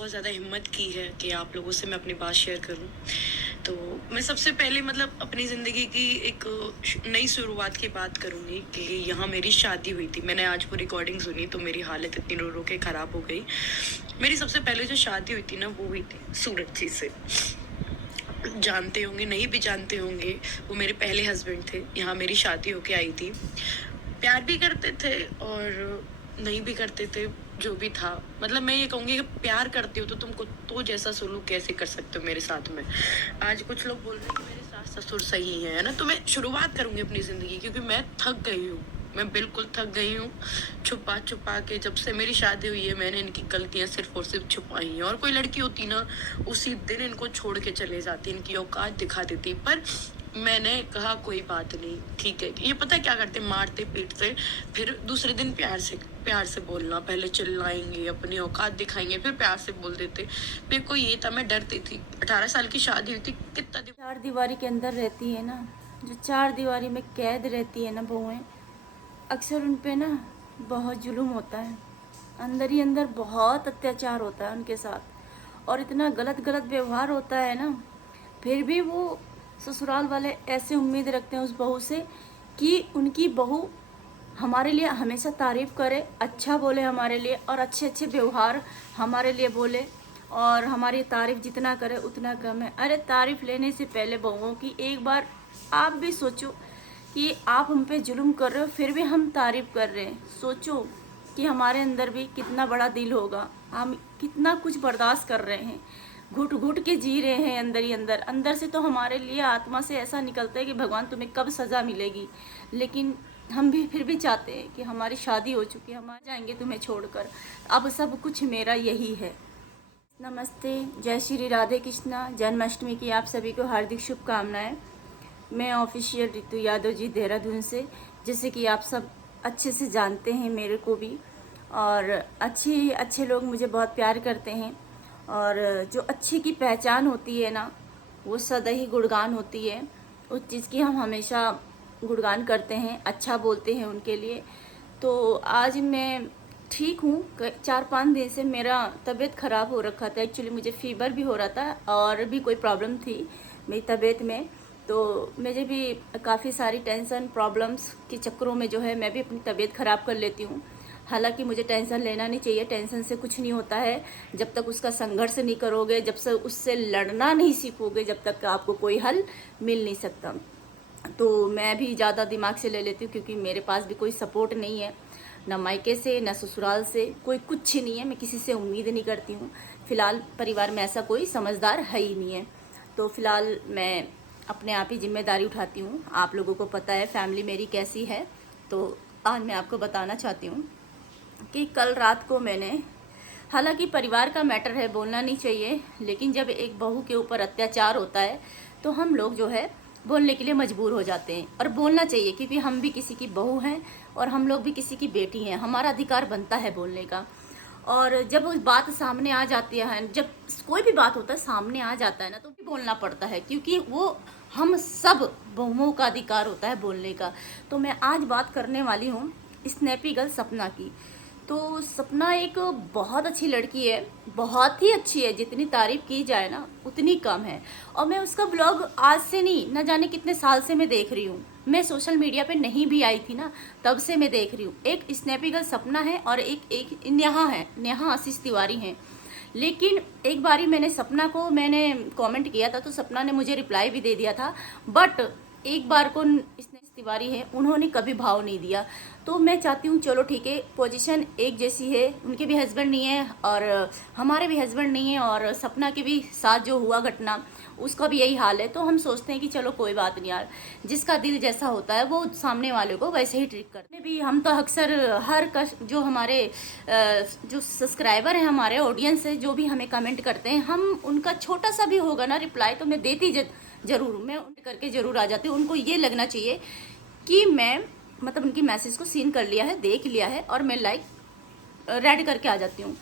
बहुत ज़्यादा हिम्मत की है कि आप लोगों से मैं अपनी बात शेयर करूं। तो मैं सबसे पहले मतलब अपनी ज़िंदगी की एक नई शुरुआत की बात करूंगी कि यहाँ मेरी शादी हुई थी। मैंने आज वो रिकॉर्डिंग सुनी तो मेरी हालत इतनी रो रो के ख़राब हो गई। मेरी सबसे पहले जो शादी हुई थी ना, वो हुई थी सूरज जी से। जानते होंगे, नहीं भी जानते होंगे, वो मेरे पहले हस्बैंड थे। यहाँ मेरी शादी होके आई थी। प्यार भी करते थे और नहीं भी करते थे, जो भी था। मतलब मैं ये कहूँगी कि प्यार करते हो तो तुम कुत्तों जैसा सलूक कैसे कर सकते हो मेरे साथ में। आज कुछ लोग बोल रहे हैं कि मेरे सास ससुर सही है ना। तो मैं शुरुआत करूँगी अपनी ज़िंदगी, क्योंकि मैं थक गई हूँ। मैं बिल्कुल थक गई हूँ। छुपा छुपा के जब से मेरी शादी हुई है, मैंने इनकी गलतियाँ सिर्फ और सिर्फ छुपाई हैं। और कोई लड़की होती ना, उसी दिन इनको छोड़ के चले जाती, इनकी औकात दिखा देती। पर मैंने कहा कोई बात नहीं, ठीक है। ये पता है क्या करते, मारते पीटते, फिर दूसरे दिन प्यार से बोलना। पहले चिल्लाएंगे, अपनी औकात दिखाएंगे, फिर प्यार से बोल देते। मेरे को ये था, मैं डरती थी। 18 साल की शादी हुई थी, कितना चार दीवारी के अंदर रहती है ना, जो चार दीवारी में कैद रहती है ना बहुएं, अक्सर उन पे ना बहुत जुल्म होता है। अंदर ही अंदर बहुत अत्याचार होता है उनके साथ, और इतना गलत गलत व्यवहार होता है ना। फिर भी वो ससुराल वाले ऐसे उम्मीद रखते हैं उस बहू से कि उनकी बहू हमारे लिए हमेशा तारीफ़ करे, अच्छा बोले हमारे लिए, और अच्छे अच्छे व्यवहार हमारे लिए बोले, और हमारी तारीफ़ जितना करे उतना कम है। अरे तारीफ़ लेने से पहले बहुओं की एक बार आप भी सोचो कि आप हम पे जुल्म कर रहे हो, फिर भी हम तारीफ़ कर रहे हैं। सोचो कि हमारे अंदर भी कितना बड़ा दिल होगा, हम कितना कुछ बर्दाश्त कर रहे हैं, घुट घुट के जी रहे हैं अंदर ही अंदर। अंदर से तो हमारे लिए आत्मा से ऐसा निकलता है कि भगवान तुम्हें कब सज़ा मिलेगी, लेकिन हम भी फिर भी चाहते हैं कि हमारी शादी हो चुकी है, हम आ जाएंगे तुम्हें छोड़कर, अब सब कुछ मेरा यही है। नमस्ते, जय श्री राधे कृष्णा। जन्माष्टमी की आप सभी को हार्दिक शुभकामनाएं। मैं ऑफिशियल रितु यादव जी, देहरादून से। जैसे कि आप सब अच्छे से जानते हैं मेरे को भी, और अच्छे अच्छे लोग मुझे बहुत प्यार करते हैं। और जो अच्छे की पहचान होती है ना, वो सदा ही गुणगान होती है। उस चीज़ की हम हमेशा गुणगान करते हैं, अच्छा बोलते हैं उनके लिए। तो आज मैं ठीक हूँ। 4-5 दिन से मेरा तबीयत ख़राब हो रखा था। एक्चुअली मुझे फ़ीवर भी हो रहा था और भी कोई प्रॉब्लम थी मेरी तबीयत में। तो मुझे भी काफ़ी सारी टेंशन प्रॉब्लम्स के चक्करों में जो है मैं भी अपनी तबीयत ख़राब कर लेती हूँ। हालांकि मुझे टेंशन लेना नहीं चाहिए, टेंशन से कुछ नहीं होता है। जब तक उसका संघर्ष नहीं करोगे, जब से उससे लड़ना नहीं सीखोगे, जब तक आपको कोई हल मिल नहीं सकता। तो मैं भी ज़्यादा दिमाग से ले लेती हूँ, क्योंकि मेरे पास भी कोई सपोर्ट नहीं है, ना मायके से ना ससुराल से, कोई कुछ नहीं है। मैं किसी से उम्मीद नहीं करती हूँ। फ़िलहाल परिवार में ऐसा कोई समझदार है ही नहीं है। तो फ़िलहाल मैं अपने आप ही जिम्मेदारी उठाती हूँ। आप लोगों को पता है फैमिली मेरी कैसी है। तो आज मैं आपको बताना चाहती हूँ कि कल रात को मैंने, हालांकि परिवार का मैटर है, बोलना नहीं चाहिए, लेकिन जब एक बहू के ऊपर अत्याचार होता है तो हम लोग जो है बोलने के लिए मजबूर हो जाते हैं। और बोलना चाहिए, क्योंकि हम भी किसी की बहू हैं और हम लोग भी किसी की बेटी हैं, हमारा अधिकार बनता है बोलने का। और जब उस बात सामने आ जाती है, जब कोई भी बात होता है सामने आ जाता है ना, तो भी बोलना पड़ता है, क्योंकि वो हम सब बहुओं का अधिकार होता है बोलने का। तो मैं आज बात करने वाली हूँ स्नैपी गर्ल सपना की। तो सपना एक बहुत अच्छी लड़की है, बहुत ही अच्छी है। जितनी तारीफ़ की जाए ना उतनी कम है। और मैं उसका ब्लॉग आज से नहीं, न जाने कितने साल से मैं देख रही हूँ। मैं सोशल मीडिया पे नहीं भी आई थी ना, तब से मैं देख रही हूँ। एक स्नैपी गर्ल सपना है और एक नेहा है, नेहा आशीष तिवारी हैं। लेकिन एक बारी मैंने कमेंट किया था, तो सपना ने मुझे रिप्लाई भी दे दिया था। बट एक बार को इसने तिवारी है, उन्होंने कभी भाव नहीं दिया। तो मैं चाहती हूँ चलो ठीक है, पोजीशन एक जैसी है, उनके भी हस्बैंड नहीं है और हमारे भी हस्बैंड नहीं है, और सपना के भी साथ जो हुआ घटना उसका भी यही हाल है। तो हम सोचते हैं कि चलो कोई बात नहीं यार, जिसका दिल जैसा होता है वो सामने वाले को वैसे ही ट्रीट करते हैं। भी हम तो अक्सर जो हमारे जो सब्सक्राइबर हैं, हमारे ऑडियंस है, जो भी हमें कमेंट करते हैं, हम उनका छोटा सा भी होगा ना रिप्लाई, तो मैं देती ज़रूर हूँ। मैं करके ज़रूर आ जाती हूँ। उनको ये लगना चाहिए कि मैं मतलब उनकी मैसेज को सीन कर लिया है, देख लिया है, और मैं लाइक रेड करके आ जाती हूँ।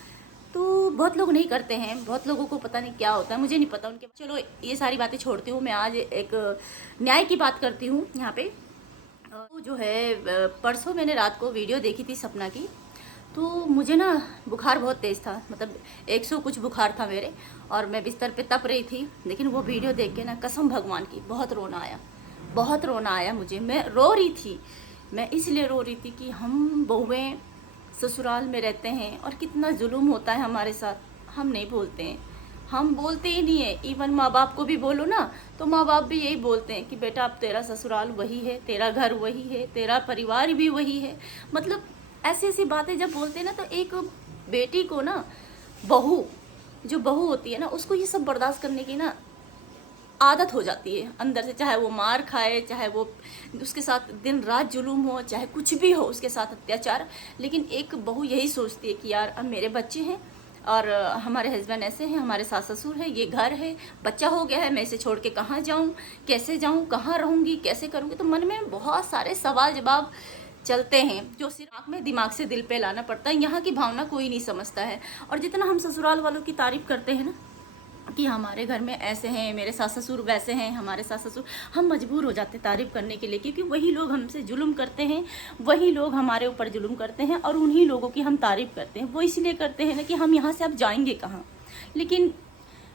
तो बहुत लोग नहीं करते हैं, बहुत लोगों को पता नहीं क्या होता है, मुझे नहीं पता उनके। चलो ये सारी बातें छोड़ती हूँ, मैं आज एक न्याय की बात करती हूँ यहाँ पे। जो है परसों मैंने रात को वीडियो देखी थी सपना की। तो मुझे ना बुखार बहुत तेज़ था, मतलब 100 कुछ बुखार था मेरे, और मैं बिस्तर पे तप रही थी। लेकिन वो वीडियो देख के ना कसम भगवान की बहुत रोना आया, बहुत रोना आया मुझे। मैं रो रही थी, मैं इसलिए रो रही थी कि हम बहुएं ससुराल में रहते हैं और कितना जुल्म होता है हमारे साथ, हम नहीं बोलते हैं, हम बोलते ही नहीं है। इवन माँ बाप को भी बोलो ना तो माँ बाप भी यही बोलते हैं कि बेटा अब तेरा ससुराल वही है, तेरा घर वही है, तेरा परिवार भी वही है। मतलब ऐसी ऐसी बातें जब बोलते हैं ना, तो एक बेटी को ना, बहू जो बहू होती है ना, उसको ये सब बर्दाश्त करने की ना आदत हो जाती है अंदर से। चाहे वो मार खाए, चाहे वो उसके साथ दिन रात जुलूम हो, चाहे कुछ भी हो उसके साथ अत्याचार, लेकिन एक बहू यही सोचती है कि यार अब मेरे बच्चे हैं और हमारे हस्बैंड ऐसे हैं, हमारे सास ससुर है, ये घर है, बच्चा हो गया है, मैं इसे छोड़ के कहाँ जाऊँ, कैसे जाऊँ, कहाँ रहूँगी, कैसे करूँगी। तो मन में बहुत सारे सवाल जवाब चलते हैं जो सिर्फ आँख में दिमाग से दिल पे लाना पड़ता है। यहाँ की भावना कोई नहीं समझता है। और जितना हम ससुराल वालों की तारीफ करते हैं ना कि हमारे घर में ऐसे हैं, मेरे सास ससुर वैसे हैं, हमारे सास ससुर, हम मजबूर हो जाते तारीफ़ करने के लिए, क्योंकि वही लोग हमसे जुल्म करते हैं, वही लोग हमारे ऊपर जुल्म करते हैं, और उन्हीं लोगों की हम तारीफ़ करते हैं। वो इसलिए करते हैं ना कि हम यहाँ से अब जाएंगे कहाँ। लेकिन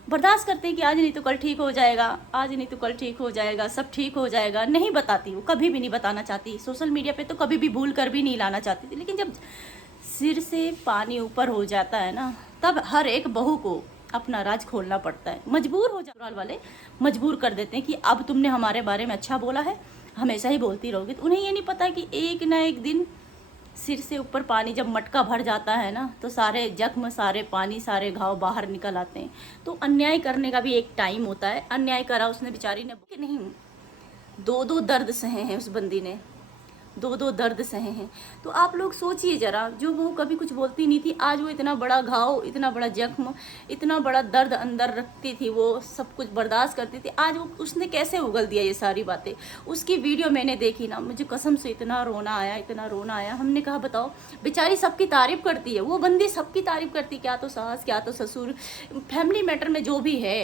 बर्दाश्त करते हैं कि आज नहीं तो कल ठीक हो जाएगा, आज नहीं तो कल ठीक हो जाएगा, सब ठीक हो जाएगा। नहीं बताती, वो कभी भी नहीं बताना चाहती, सोशल मीडिया पे तो कभी भी भूल कर भी नहीं लाना चाहती थी। लेकिन जब सिर से पानी ऊपर हो जाता है ना, तब हर एक बहू को अपना राज खोलना पड़ता है। मजबूर हो ससुराल वाले मजबूर कर देते हैं कि अब तुमने हमारे बारे में अच्छा बोला है, हमेशा ही बोलती रहोगी। तो उन्हें ये नहीं पता कि एक ना एक दिन सिर से ऊपर पानी जब मटका भर जाता है ना, तो सारे जख्म, सारे पानी, सारे घाव बाहर निकल आते हैं। तो अन्याय करने का भी एक टाइम होता है। अन्याय करा उसने बेचारी ने कि नहीं, दो दो दर्द सहे हैं उस बंदी ने, दो दो दर्द सहे हैं। तो आप लोग सोचिए जरा, जो वो कभी कुछ बोलती नहीं थी, आज वो इतना बड़ा घाव, इतना बड़ा जख्म, इतना बड़ा दर्द अंदर रखती थी, वो सब कुछ बर्दाश्त करती थी। आज वो उसने कैसे उगल दिया ये सारी बातें। उसकी वीडियो मैंने देखी ना, मुझे कसम से इतना रोना आया, इतना रोना आया। हमने कहा बताओ, बेचारी सबकी तारीफ करती है, वो बंदी सबकी तारीफ करती, क्या तो सास, क्या तो ससुर, फैमिली मैटर में जो भी है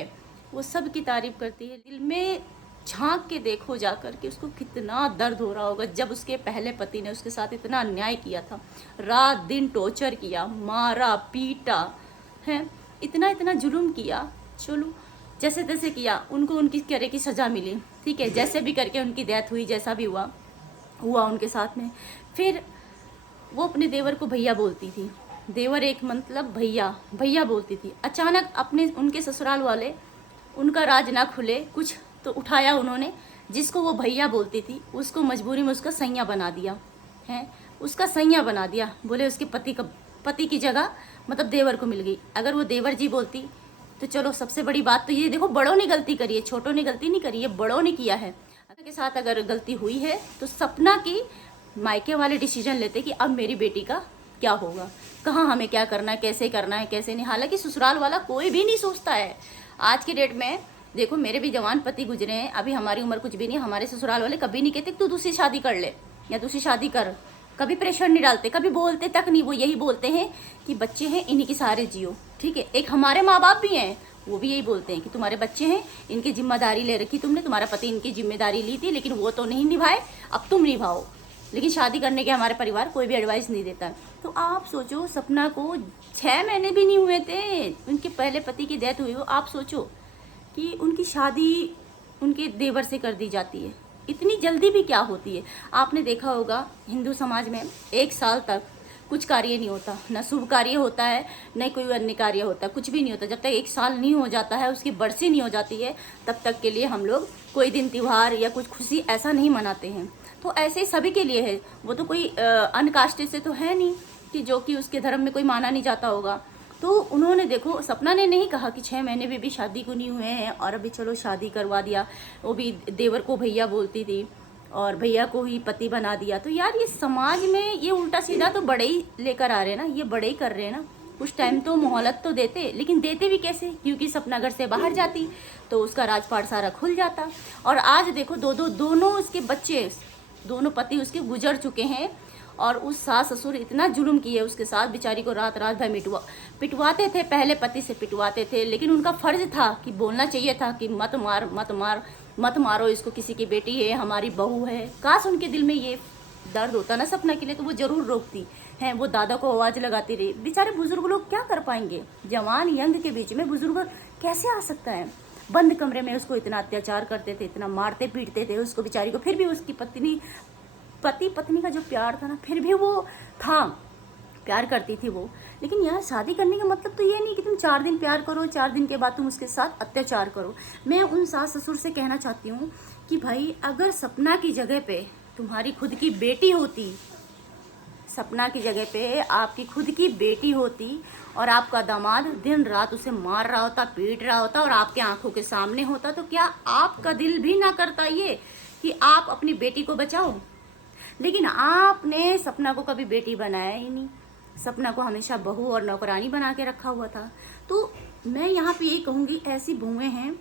वो सब की तारीफ करती है। दिल में झांक के देखो जाकर कि उसको कितना दर्द हो रहा होगा जब उसके पहले पति ने उसके साथ इतना अन्याय किया था, रात दिन टॉर्चर किया, मारा पीटा है, इतना इतना जुल्म किया। चलो जैसे तैसे किया, उनको उनकी तरह की सज़ा मिली, ठीक है, जैसे भी करके उनकी डेथ हुई, जैसा भी हुआ उनके साथ में। फिर वो अपने देवर को भैया बोलती थी, देवर एक मतलब भैया भैया बोलती थी। अचानक अपने उनके ससुराल वाले, उनका राज ना खुले कुछ तो उठाया उन्होंने, जिसको वो भैया बोलती थी उसको मजबूरी में उसका सैया बना दिया है, उसका सैया बना दिया। बोले उसके पति की जगह मतलब देवर को मिल गई। अगर वो देवर जी बोलती तो चलो, सबसे बड़ी बात तो ये देखो, बड़ों ने गलती करी है, छोटों ने गलती नहीं करी है, बड़ों ने किया है। के साथ अगर गलती हुई है तो सपना की मायके वाले डिसीजन लेते कि अब मेरी बेटी का क्या होगा, कहाँ हमें क्या करना है, कैसे करना है, कैसे नहीं। हालांकि ससुराल वाला कोई भी नहीं सोचता है। आज की डेट में देखो, मेरे भी जवान पति गुजरे हैं, अभी हमारी उम्र कुछ भी नहीं। हमारे ससुराल वाले कभी नहीं कहते तू दूसरी शादी कर ले या दूसरी शादी कर, कभी प्रेशर नहीं डालते, कभी बोलते तक नहीं। वो यही बोलते हैं कि बच्चे हैं, इन्हीं के सहारे जियो, ठीक है। एक हमारे माँ बाप भी हैं, वो भी यही बोलते हैं कि तुम्हारे बच्चे हैं, इनकी जिम्मेदारी ले रखी तुमने, तुम्हारा पति इनकी जिम्मेदारी ली थी, लेकिन वो तो नहीं निभाए, अब तुम निभाओ। लेकिन शादी करने के हमारे परिवार कोई भी एडवाइस नहीं देता। तो आप सोचो, सपना को 6 महीने भी नहीं हुए थे उनके पहले पति की डेथ हुई हो। आप सोचो कि उनकी शादी उनके देवर से कर दी जाती है, इतनी जल्दी भी क्या होती है। आपने देखा होगा हिंदू समाज में 1 साल तक कुछ कार्य नहीं होता, न शुभ कार्य होता है, न कोई अन्य कार्य होता है, कुछ भी नहीं होता। जब तक 1 साल नहीं हो जाता है, उसकी बरसी नहीं हो जाती है, तब तक के लिए हम लोग कोई दिन त्यौहार या कुछ खुशी ऐसा नहीं मनाते हैं। तो ऐसे ही सभी के लिए है। वो तो कोई अन्य कास्ट से तो है नहीं कि जो कि उसके धर्म में कोई माना नहीं जाता होगा। तो उन्होंने देखो, सपना ने नहीं कहा कि 6 महीने भी शादी को नहीं हुए हैं और अभी चलो शादी करवा दिया। वो भी देवर को भैया बोलती थी और भैया को ही पति बना दिया। तो यार ये समाज में ये उल्टा सीधा तो बड़े ही लेकर आ रहे हैं ना, ये बड़े ही कर रहे हैं ना। कुछ टाइम तो मोहलत तो देते, लेकिन देते भी कैसे, क्योंकि सपना घर से बाहर जाती तो उसका राजपाट सारा खुल जाता। और आज देखो दोनों उसके बच्चे, दोनों पति उसके गुजर चुके हैं और उस सास ससुर इतना जुल्म किए उसके साथ, बेचारी को रात रात भर पिटवाते थे, पहले पति से पिटवाते थे। लेकिन उनका फर्ज था कि बोलना चाहिए था कि मत मार मत मार मत मारो इसको, किसी की बेटी है, हमारी बहू है। काश उनके दिल में ये दर्द होता ना सपना के लिए, तो वो ज़रूर रोकती हैं वो दादा को आवाज़ लगाती रही। बेचारे बुजुर्ग लोग क्या कर पाएंगे, जवान यंग के बीच में बुजुर्ग कैसे आ सकता है। बंद कमरे में उसको इतना अत्याचार करते थे, इतना मारते पीटते थे उसको बेचारी को, फिर भी उसकी पति पत्नी का जो प्यार था ना, फिर भी वो था, प्यार करती थी वो। लेकिन यार शादी करने का मतलब तो ये नहीं कि तुम 4 दिन प्यार करो, 4 दिन के बाद तुम उसके साथ अत्याचार करो। मैं उन सास ससुर से कहना चाहती हूँ कि भाई अगर सपना की जगह पे तुम्हारी खुद की बेटी होती, सपना की जगह पे आपकी खुद की बेटी होती और आपका दामाद दिन रात उसे मार रहा होता, पीट रहा होता और आपके आंखों के सामने होता, तो क्या आपका दिल भी ना करता ये कि आप अपनी बेटी को बचाओ। लेकिन आपने सपना को कभी बेटी बनाया ही नहीं, सपना को हमेशा बहू और नौकरानी बना के रखा हुआ था। तो मैं यहाँ पे यही कहूँगी, ऐसी बहुएं हैं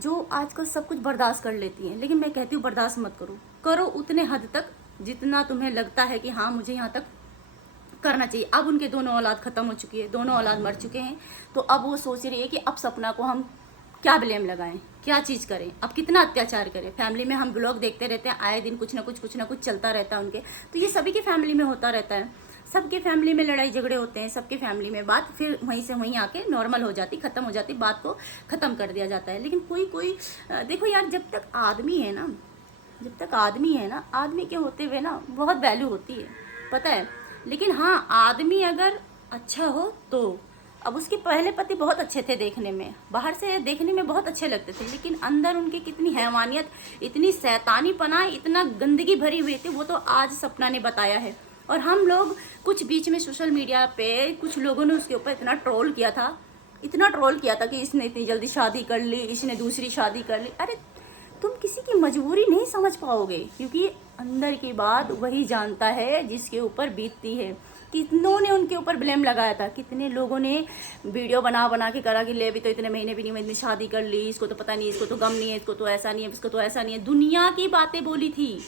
जो आजकल सब कुछ बर्दाश्त कर लेती हैं, लेकिन मैं कहती हूँ बर्दाश्त मत करो, करो उतने हद तक जितना तुम्हें लगता है कि हाँ मुझे यहाँ तक करना चाहिए। अब उनके दोनों औलाद ख़त्म हो चुकी है, दोनों औलाद मर चुके हैं, तो अब वो सोच रही है कि अब सपना को हम क्या ब्लेम लगाएं, क्या चीज़ करें, अब कितना अत्याचार करें। फैमिली में हम ब्लॉग देखते रहते हैं, आए दिन कुछ ना कुछ चलता रहता है उनके, तो ये सभी की फैमिली में होता रहता है, सबके फैमिली में लड़ाई झगड़े होते हैं, सबके फैमिली में बात फिर वहीं से वहीं आके नॉर्मल हो जाती, ख़त्म हो जाती, बात को ख़त्म कर दिया जाता है। लेकिन कोई देखो यार, जब तक आदमी है ना, आदमी के होते हुए ना बहुत वैल्यू होती है, पता है। लेकिन हाँ, आदमी अगर अच्छा हो तो, अब उसके पहले पति बहुत अच्छे थे देखने में, बाहर से देखने में बहुत अच्छे लगते थे, लेकिन अंदर उनकी कितनी हैवानियत, इतनी शैतानी पना, इतना गंदगी भरी हुई थी, वो तो आज सपना ने बताया है। और हम लोग कुछ बीच में सोशल मीडिया पे कुछ लोगों ने उसके ऊपर इतना ट्रोल किया था कि इसने इतनी जल्दी शादी कर ली, इसने दूसरी शादी कर ली। अरे तुम किसी की मजबूरी नहीं समझ पाओगे, क्योंकि अंदर की बात वही जानता है जिसके ऊपर बीतती है। कितनों ने उनके ऊपर ब्लेम लगाया था, कितने लोगों ने वीडियो बना के करा कि ले अभी तो इतने महीने भी नहीं हुए, इतनी शादी कर ली, इसको तो पता नहीं, इसको तो गम नहीं है, इसको तो ऐसा नहीं है, इसको तो ऐसा नहीं है, दुनिया की बातें बोली थी।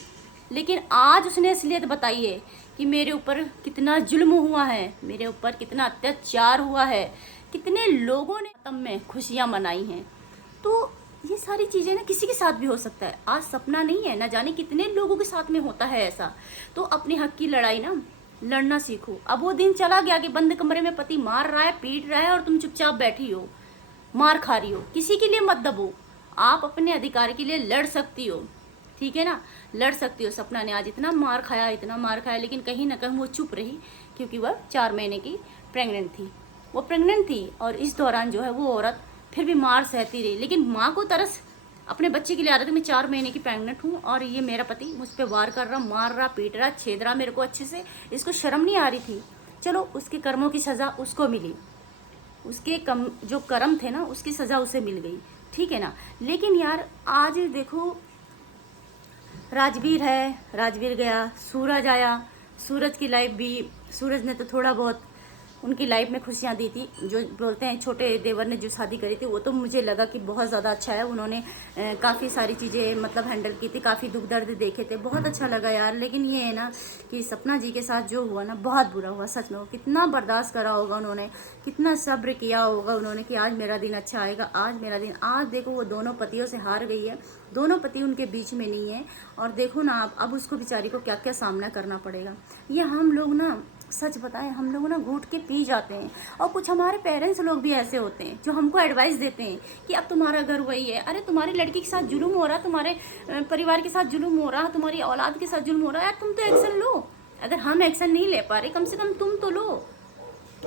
लेकिन आज उसने असलियत बताई है कि मेरे ऊपर कितना जुल्म हुआ है, मेरे ऊपर कितना अत्याचार हुआ है, कितने लोगों ने तब में खुशियाँ मनाई हैं। तो ये सारी चीज़ें ना किसी के साथ भी हो सकता है, आज सपना नहीं है, ना जाने कितने लोगों के साथ में होता है ऐसा। तो अपने हक की लड़ाई ना लड़ना सीखो। अब वो दिन चला गया कि बंद कमरे में पति मार रहा है, पीट रहा है और तुम चुपचाप बैठी हो, मार खा रही हो। किसी के लिए मत दबो, आप अपने अधिकार के लिए लड़ सकती हो, ठीक है ना, लड़ सकती हो। सपना ने आज इतना मार खाया, लेकिन कहीं ना कहीं वो चुप रही, क्योंकि वह 4 महीने की प्रेग्नेंट थी। और इस दौरान जो है वो औरत फिर भी मार सहती रही। लेकिन माँ को तरस अपने बच्चे के लिए आ रहा था, मैं 4 महीने की प्रेग्नेंट हूँ और ये मेरा पति मुझ पर वार कर रहा, मार रहा, पीट रहा, छेद रहा मेरे को अच्छे से, इसको शर्म नहीं आ रही थी। चलो उसके कर्मों की सज़ा उसको मिली, उसके जो कर्म थे ना उसकी सज़ा उसे मिल गई, ठीक है ना। लेकिन यार आज देखो, राजवीर गया, सूरज आया, सूरज की लाइफ भी, सूरज ने तो थोड़ा बहुत उनकी लाइफ में खुशियाँ दी थी। जो बोलते हैं छोटे देवर ने जो शादी करी थी, वो तो मुझे लगा कि बहुत ज़्यादा अच्छा है, उन्होंने काफ़ी सारी चीज़ें मतलब हैंडल की थी, काफ़ी दुख दर्द देखे थे, बहुत अच्छा लगा यार। लेकिन ये है ना कि सपना जी के साथ जो हुआ ना बहुत बुरा हुआ, सच में। कितना बर्दाश्त करा होगा उन्होंने, कितना सब्र किया होगा उन्होंने कि आज मेरा दिन अच्छा आएगा, आज मेरा दिन। आज देखो वो दोनों पतियों से हार गई है, दोनों पति उनके बीच में नहीं है। और देखो ना आप, अब उसको बेचारी को क्या क्या सामना करना पड़ेगा। ये हम लोग ना, सच बताएं, हम लोग ना घूट के पी जाते हैं। और कुछ हमारे पेरेंट्स लोग भी ऐसे होते हैं जो हमको एडवाइस देते हैं कि अब तुम्हारा घर वही है, अरे तुम्हारी लड़की के साथ जुल्म हो रहा, तुम्हारे परिवार के साथ जुल्म हो रहा, तुम्हारी औलाद के साथ जुल्म हो रहा है, यार तुम तो एक्शन लो। अगर हम एक्शन नहीं ले पा रहे, कम से कम तुम तो लो।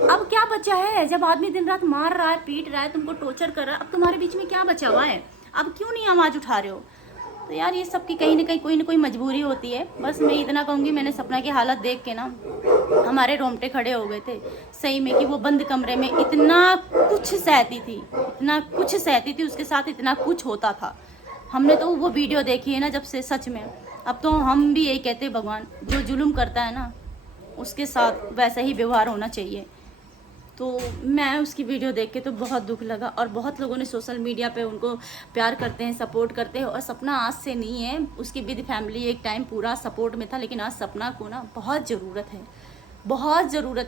अब क्या बचा है, जब आदमी दिन रात मार रहा है, पीट रहा है, तुमको टॉर्चर कर रहा है, अब तुम्हारे बीच में क्या बचा हुआ है? अब क्यों नहीं आवाज़ उठा रहे हो? तो यार ये सब की कहीं ना कहीं कोई ना कोई मजबूरी होती है। बस मैं इतना कहूँगी, मैंने सपना की हालत देख के ना हमारे रोंगटे खड़े हो गए थे सही में, कि वो बंद कमरे में इतना कुछ सहती थी, उसके साथ इतना कुछ होता था। हमने तो वो वीडियो देखी है ना जब से, सच में अब तो हम भी यही कहते हैं, भगवान जो जुल्म करता है ना उसके साथ वैसा ही व्यवहार होना चाहिए। तो मैं उसकी वीडियो देख के तो बहुत दुख लगा। और बहुत लोगों ने सोशल मीडिया पे उनको प्यार करते हैं, सपोर्ट करते हैं। और सपना आज से नहीं है, उसकी विद फैमिली एक टाइम पूरा सपोर्ट में था, लेकिन आज सपना को ना बहुत ज़रूरत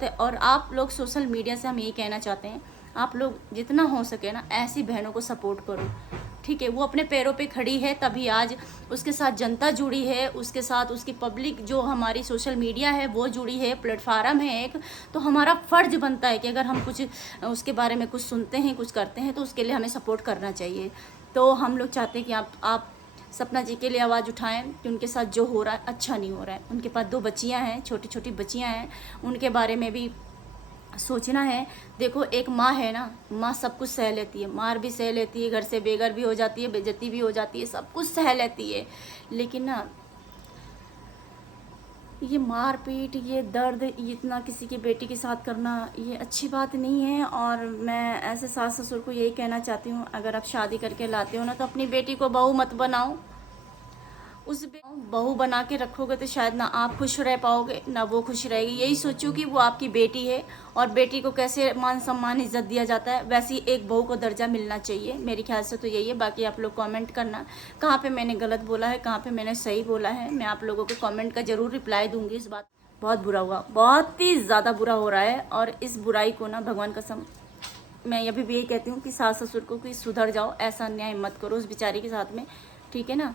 है। और आप लोग सोशल मीडिया से हम यही कहना चाहते हैं, आप लोग जितना हो सके ना ऐसी बहनों को सपोर्ट करो। ठीक है, वो अपने पैरों पे खड़ी है तभी आज उसके साथ जनता जुड़ी है, उसके साथ उसकी पब्लिक जो हमारी सोशल मीडिया है वो जुड़ी है, प्लेटफार्म है एक। तो हमारा फ़र्ज बनता है कि अगर हम कुछ उसके बारे में कुछ सुनते हैं, कुछ करते हैं, तो उसके लिए हमें सपोर्ट करना चाहिए। तो हम लोग चाहते हैं कि आप सपना जी के लिए आवाज़ उठाएं कि उनके साथ जो हो रहा है अच्छा नहीं हो रहा है। उनके पास 2 बच्चियां हैं, छोटी छोटी बच्चियां हैं, उनके बारे में भी सोचना है। देखो, एक माँ है ना, माँ सब कुछ सह लेती है, मार भी सह लेती है, घर से बेघर भी हो जाती है, बेइज्जती भी हो जाती है, सब कुछ सह लेती है। लेकिन ना ये मार पीट, ये दर्द, ये इतना किसी की बेटी के साथ करना, ये अच्छी बात नहीं है। और मैं ऐसे सास ससुर को यही कहना चाहती हूँ, अगर आप शादी करके लाते हो ना तो अपनी बेटी को बहू मत बनाओ। उस बहू बना के रखोगे तो शायद ना आप खुश रह पाओगे ना वो खुश रहेगी। यही सोचो कि वो आपकी बेटी है और बेटी को कैसे मान सम्मान इज्जत दिया जाता है, वैसे ही एक बहू को दर्जा मिलना चाहिए। मेरे ख्याल से तो यही है। बाकी आप लोग कमेंट करना कहाँ पे मैंने गलत बोला है, कहाँ पे मैंने सही बोला है। मैं आप लोगों के कमेंट का ज़रूर रिप्लाई दूंगी। इस बात बहुत बुरा हुआ, बहुत ही ज़्यादा बुरा हो रहा है। और इस बुराई को ना, भगवान कसम, मैं अभी भी यही कहती हूँ कि सास ससुर को कि सुधर जाओ, ऐसा अन्याय मत करो उस बेचारी के साथ में, ठीक है ना।